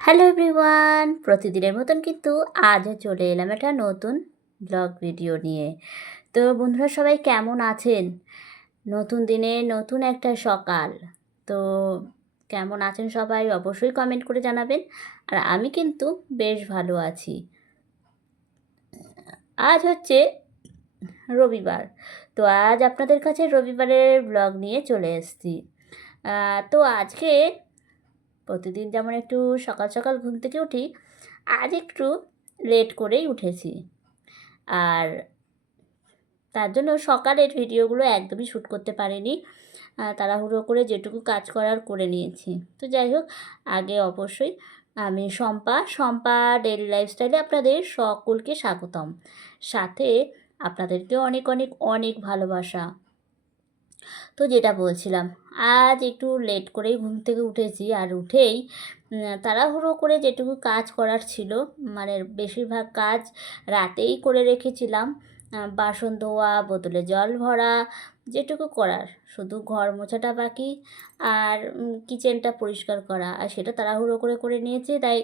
Hello everyone, প্রতিদিনের মতন কিন্তু আজও চলে এলাম একটা নতুন ব্লগ ভিডিও নিয়ে। তো বন্ধুরা সবাই কেমন আছেন? নতুন দিনে নতুন একটা সকাল। তো কেমন আছেন সবাই অবশ্যই কমেন্ট করে জানাবেন। আর আমি কিন্তু বেশ ভালো আছি। আজ হচ্ছে রবিবার। তো আজ আপনাদের কাছে রবিবারের ব্লগ নিয়ে চলে এসেছি। তো আজকে প্রতিদিন যেমন একটু সকাল সকাল ঘুম থেকে উঠি, আজ একটু লেট করেই উঠেছি। আর তার জন্য সকালের ভিডিওগুলো একদমই শ্যুট করতে পারিনি। তাড়াহুড়ো করে যেটুকু কাজ করার করে নিয়েছি। তো যাই হোক, আগে অবশ্যই আমি শম্পা ডেইলি লাইফস্টাইলে আপনাদের সকলকে স্বাগতম। সাথে আপনাদেরকেও অনেক অনেক অনেক ভালোবাসা। তো যেটা বলছিলাম, আজ একটু লেট করেই ঘুম থেকে উঠেছি। আর উঠেই তাড়াহুড়ো করে যেটুকু কাজ করার ছিল, মানে বেশিরভাগ কাজ রাতেই করে রেখেছিলাম। বাসন ধোয়া, বোতলে জল ভরা, যেটুকু করার, শুধু ঘর মোছাটা বাকি আর কিচেনটা পরিষ্কার করা, আর সেটা তাড়াহুড়ো করে করে নিয়েছি। তাই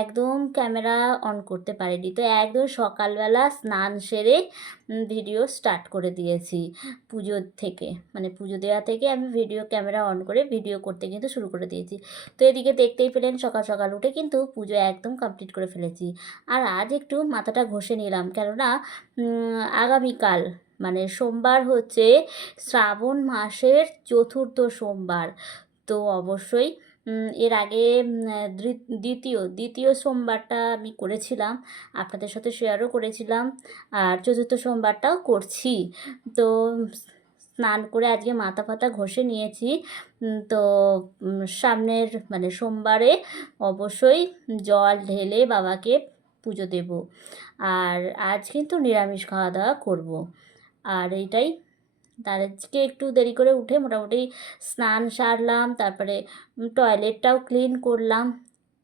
একদম ক্যামেরা অন করতে পারিনি। তো একদম সকালবেলা স্নান সেরে ভিডিও স্টার্ট করে দিয়েছি। পুজোর থেকে, মানে পুজো দেওয়া থেকে আমি ভিডিও ক্যামেরা অন করে ভিডিও করতে কিন্তু শুরু করে দিয়েছি। তো এদিকে দেখতেই পেলেন সকাল সকাল উঠে কিন্তু পুজো একদম কমপ্লিট করে ফেলেছি। আর আজ একটু মাথাটা ঘষে নিলাম, কেননা আগামীকাল মানে সোমবার হচ্ছে শ্রাবণ মাসের চতুর্থ সোমবার। তো অবশ্যই এর আগে দ্বিতীয় সোমবারটা আমি করেছিলাম, আপনাদের সাথে শেয়ারও করেছিলাম। আর চতুর্থ সোমবারটাও করছি। তো স্নান করে আজকে মাথা ফাতা ঘষে নিয়েছি। তো সামনের মানে সোমবারে অবশ্যই জল ঢেলে বাবাকে পুজো দেব। আর আজ কিন্তু নিরামিষ খাওয়া দাওয়া করব। আর এইটাই, তার আজকে একটু দেরি করে উঠে মোটামুটি স্নান সারলাম, তারপরে টয়লেটটাও ক্লিন করলাম।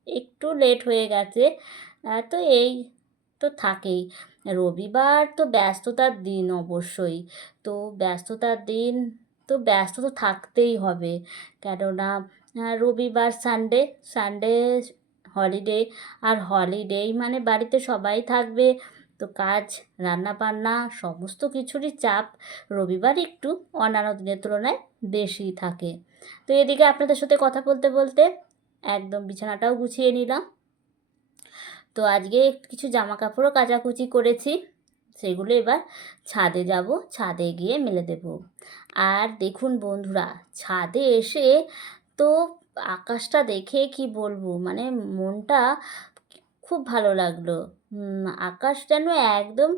একটু লেট হয়ে গেছে। তো এই তো থাকেই, রবিবার তো ব্যস্ততার দিন অবশ্যই। তো ব্যস্ততার দিন, তো ব্যস্ত তো থাকতেই হবে, কেননা রবিবার সানডে, সানডে হলিডে। আর হলিডেই মানে বাড়িতে সবাই থাকবে, তো কাজ, রান্না বান্না সমস্ত কিছুরই চাপ রবিবার একটু অন্যান্য দিনের তুলনায় বেশি থাকে। তো এদিকে আপনাদের সাথে কথা বলতে বলতে একদম বিছানাটাও গুছিয়ে নিলাম। তো আজকে কিছু জামা কাপড়ও কাচাকুচি করেছি, সেগুলো এবার ছাদে যাব, ছাদে গিয়ে মেলে দেব। আর দেখুন বন্ধুরা, ছাদে এসে তো আকাশটা দেখে কি বলবো, মানে মনটা খুব ভালো লাগলো। আকাশ যেন একদম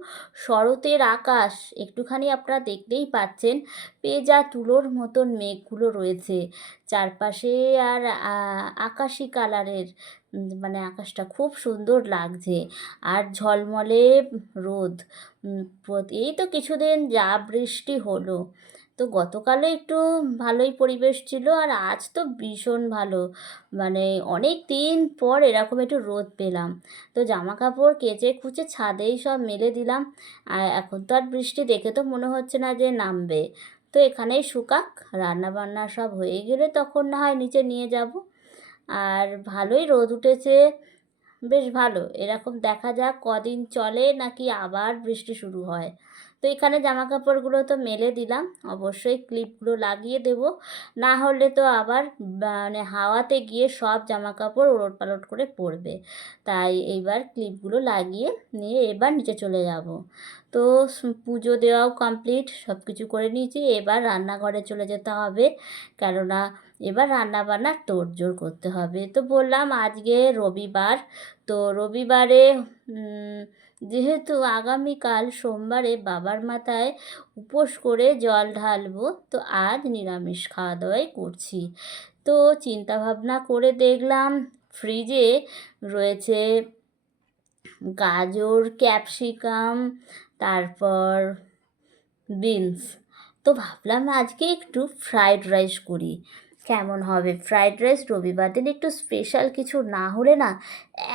শরতের আকাশ, একটুখানি আপনারা দেখতেই পাচ্ছেন পেঁজা তুলোর মতন মেঘগুলো রয়েছে চারপাশে। আর আকাশি কালারের, মানে আকাশটা খুব সুন্দর লাগছে। আর ঝলমলে রোদ। এই তো কিছুদিন যা বৃষ্টি হলো, তো গতকালও একটু ভালোই পরিবেশ ছিল, আর আজ তো ভীষণ ভালো, মানে অনেক দিন পর এরকম একটু রোদ পেলাম। তো জামা কাপড় কেচে কুচে ছাদেই সব মেলে দিলাম। আর এখন তো আর বৃষ্টি দেখে তো মনে হচ্ছে না যে নামবে। তো এখানেই শুকাক, রান্না বান্না সব হয়ে গেলে তখন না হয় নিচে নিয়ে যাব। আর ভালোই রোদ উঠেছে, বেশ ভালো। এরকম দেখা যাক কদিন চলে নাকি আবার বৃষ্টি শুরু হয়। তো এখানে জামা কাপড়গুলো তো মেলে দিলাম, অবশ্যই ক্লিপগুলো লাগিয়ে দেব, না হলে তো আবার মানে হাওয়াতে গিয়ে সব জামা কাপড় ওলটপালট করে পড়বে। তাই এইবার ক্লিপগুলো লাগিয়ে নিয়ে এবার নিচে চলে যাব। তো পুজো দেওয়াও কমপ্লিট, সব কিছু করে নিয়েছি। এবার রান্নাঘরে চলে যেতে হবে, কেননা এবার রান্নাবান্নার তোড়জোড় করতে হবে। তো বললাম আজকে রবিবার, তো রবিবারে যেহেতু আগামীকাল সোমবারে বাবার মাথায় উপোস করে জল ঢালবো, তো আজ নিরামিষ খাওয়া দাওয়াই করছি। তো চিন্তা ভাবনা করে দেখলাম ফ্রিজে রয়েছে গাজর, ক্যাপসিকাম, তারপর বিনস। তো ভাবলাম আজকে একটু ফ্রায়েড রাইস করি, কেমন হবে? ফ্রায়েড রাইস রবিবার দিন একটু স্পেশাল কিছু না হলে না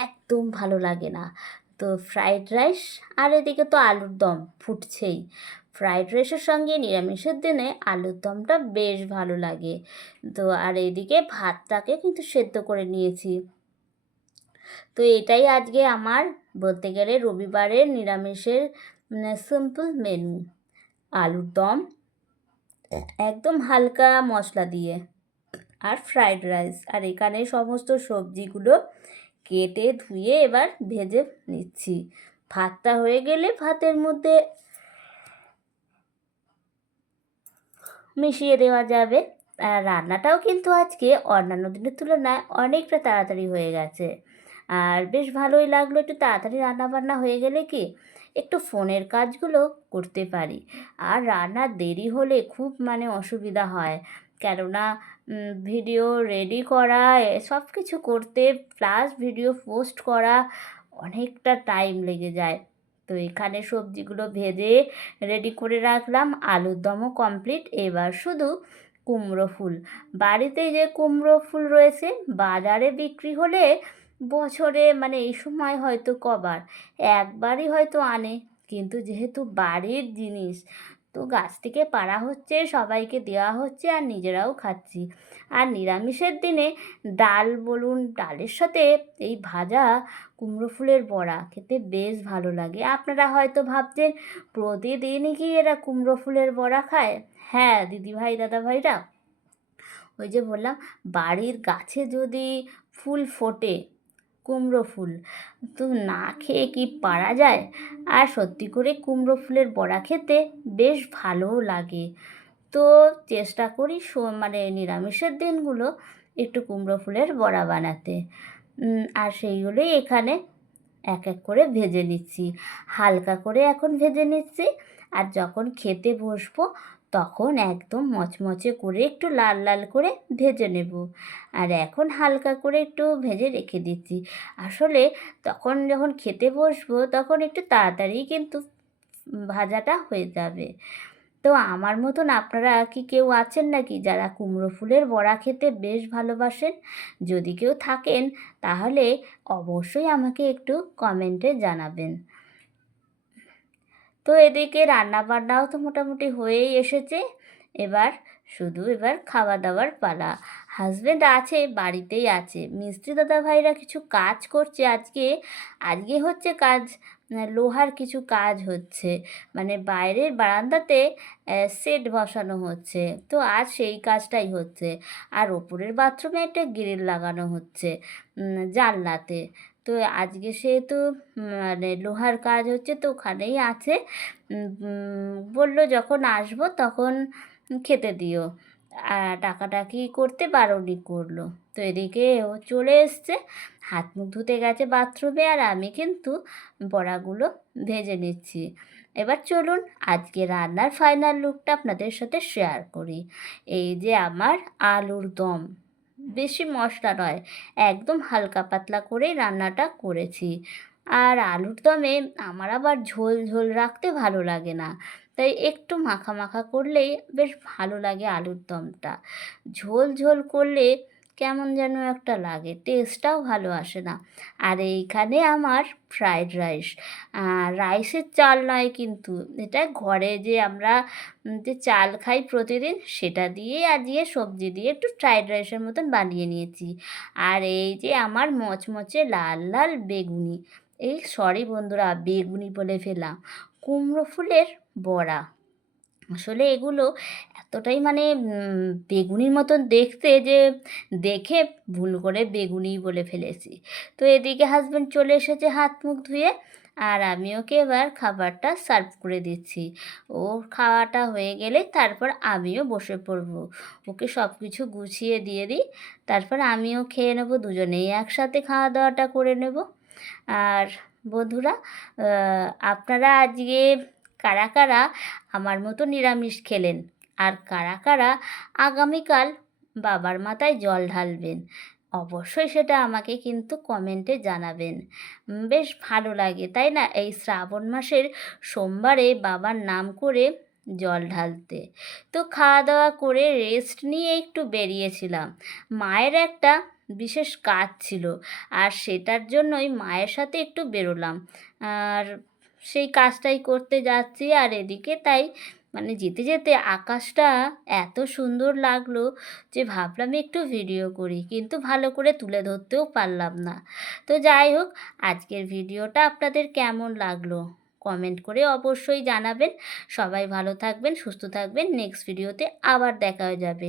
একদম ভালো লাগে না। তো ফ্রায়েড রাইস, আর এদিকে তো আলুর দম ফুটছেই। ফ্রায়েড রাইসের সঙ্গে নিরামিষের দিনে আলুর দমটা বেশ ভালো লাগে। তো আর এদিকে ভাতটাকে কিন্তু সেদ্ধ করে নিয়েছি। তো এটাই আজকে আমার বলতে গেলে রবিবারের নিরামিষের সিম্পল মেনু, আলুর দম একদম হালকা মশলা দিয়ে, আর ফ্রাইড রাইস। আর এখানে সমস্ত সবজিগুলো কেটে ধুয়ে এবার ভেজে নিচ্ছি। ভাতটা হয়ে গেলে ভাতের মধ্যে মিশিয়ে দেওয়া যাবে। আর রান্নাটাও কিন্তু আজকে অন্যান্য দিনের তুলনায় অনেকটা তাড়াতাড়ি হয়ে গেছে, আর বেশ ভালোই লাগলো। একটু তাড়াতাড়ি রান্নাবান্না হয়ে গেলে কি একটু ফোনের কাজগুলো করতে পারি। আর রান্নার দেরি হলে খুব অসুবিধা হয়, কেননা ভিডিও রেডি করা, সব কিছু করতে প্লাস ভিডিও পোস্ট করা অনেকটা টাইম লেগে যায়। তো এখানে সবজিগুলো ভেজে রেডি করে রাখলাম, আলুর দমও কমপ্লিট। এবার শুধু কুমড়ো ফুল, বাড়িতেই যে কুমড়ো ফুল রয়েছে, বাজারে বিক্রি হলে বছরে এই সময় হয়তো কবার একবারই হয়তো আনে, কিন্তু যেহেতু বাড়ির জিনিস, তো গাছ থেকে পাড়া হচ্ছে, সবাইকে দেওয়া হচ্ছে, আর নিজেরাও খাচ্ছি। আর নিরামিষের দিনে ডাল বলুন, ডালের সাথে এই ভাজা কুমড়ো ফুলের বড়া খেতে বেশ ভালো লাগে। আপনারা হয়তো ভাবছেন প্রতিদিনই কি এরা কুমড়ো ফুলের বড়া খায়? হ্যাঁ দিদিভাই দাদাভাইরা, ওই যে বললাম, বাড়ির গাছে যদি ফুল ফোটে, কুমড়ো ফুল, তো না খেয়ে কি পারা যায়? আর সত্যি করে কুমড়ো ফুলের বড়া খেতে বেশ ভালোও লাগে। তো চেষ্টা করি নিরামিষের দিনগুলো একটু কুমড়ো ফুলের বড়া বানাতে। আর সেইগুলোই এখানে এক এক করে ভেজে নিচ্ছি, হালকা করে এখন ভেজে নিচ্ছি। আর যখন খেতে বসবো তখন একদম মচমচে করে একটু লাল লাল করে ভেজে নেব। আর এখন হালকা করে একটু ভেজে রেখে দিচ্ছি। আসলে তখন যখন খেতে বসবো তখন একটু তাড়াতাড়ি কিন্তু ভাজাটা হয়ে যাবে। তো আমার মতন আপনারা কি কেউ আছেন নাকি যারা কুমড়ো ফুলের বড়া খেতে বেশ ভালোবাসেন? যদি কেউ থাকেন তাহলে অবশ্যই আমাকে একটু কমেন্টে জানাবেন। তো এদিকে রান্নাবান্নাও তো মোটামুটি হয়েই এসেছে। এবার খাওয়া দাওয়ার পালা। হাজব্যান্ড আছে, বাড়িতেই আছে। মিস্ত্রি দাদাভাইরা কিছু কাজ করছে আজকে। আজকে হচ্ছে কাজ, লোহার কিছু কাজ হচ্ছে, বাইরের বারান্দাতে সেট বসানো হচ্ছে। তো আজ সেই কাজটাই হচ্ছে। আর ওপরের বাথরুমে একটা গ্রিল লাগানো হচ্ছে জানলাতে। তো আজকে সেহেতু লোহার কাজ হচ্ছে, তো ওখানেই আছে। বলল যখন আসবো তখন খেতে দিও, আর ডাকাডাকি করতে বারণই করলো। তো এদিকে ও চলে এসছে, হাত মুখ ধুতে গেছে বাথরুমে, আর আমি কিন্তু বড়াগুলো ভেজে নিচ্ছি। এবার চলুন আজকে রান্নার ফাইনাল লুকটা আপনাদের সাথে শেয়ার করি। এই যে আমার আলুর দম, বেশি মশলা নয়, একদম হালকা পাতলা করেই রান্নাটা করেছি। আর আলুর দমে আমার আবার ঝোল ঝোল রাখতে ভালো লাগে না, তাই একটু মাখা মাখা করলেই বেশ ভালো লাগে আলুর দমটা। ঝোল ঝোল করলে কেমন যেন একটা লাগে, টেস্টটাও ভালো আসে না। আর এইখানে আমার ফ্রাইড রাইস, রাইসের চাল নয় কিন্তু, এটা ঘরে যে আমরা যে চাল খাই প্রতিদিন, সেটা দিয়েই আজকে সবজি দিয়ে একটু ফ্রাইড রাইসের মতন বানিয়ে নিয়েছি। আর এই যে আমার মচমচে লাল লাল বেগুনি, বন্ধুরা, বেগুনি বলে ফেললাম, কুমড়ো ফুলের বড়া। আসলে এগুলো এতটাই বেগুনির মতন দেখতে যে দেখে ভুল করে বেগুনি বলে ফেলেছি। তো এদিকে হাজব্যান্ড চলে এসেছে হাত মুখ ধুয়ে, আর আমি ওকে এবার খাবারটা সার্ভ করে দিচ্ছি। ওর খাওয়াটা হয়ে গেলে তারপর আমিও বসে পড়বো, ওকে সব কিছু গুছিয়ে দিয়ে দিই, তারপর আমিও খেয়ে নেবো, দুজনেই একসাথে খাওয়া দাওয়াটা করে নেব। আর বন্ধুরা, আপনারা আজকে কারা কারা আমার মতো নিরামিষ খেলেন, আর কারা কারা আগামীকাল বাবার মাথায় জল ঢালবেন, অবশ্যই সেটা আমাকে কিন্তু কমেন্টে জানাবেন। বেশ ভালো লাগে তাই না, এই শ্রাবণ মাসের সোমবারে বাবার নাম করে জল ঢালতে। তো খাওয়া দাওয়া করে রেস্ট নিয়ে একটু বেরিয়েছিলাম, মায়ের একটা বিশেষ কাজ ছিল, আর সেটার জন্যই মায়ের সাথে একটু বেরোলাম। আর সেই কাজটাই করতে যাচ্ছি, আর এদিকে তাই মানে যেতে যেতে আকাশটা এত সুন্দর লাগলো যে ভাবলাম একটু ভিডিও করি, কিন্তু ভালো করে তুলে ধরতেও পারলাম না। তো যাই হোক, আজকের ভিডিওটা আপনাদের কেমন লাগলো কমেন্ট করে অবশ্যই জানাবেন। সবাই ভালো থাকবেন, সুস্থ থাকবেন। নেক্সট ভিডিওতে আবার দেখা হয়ে যাবে।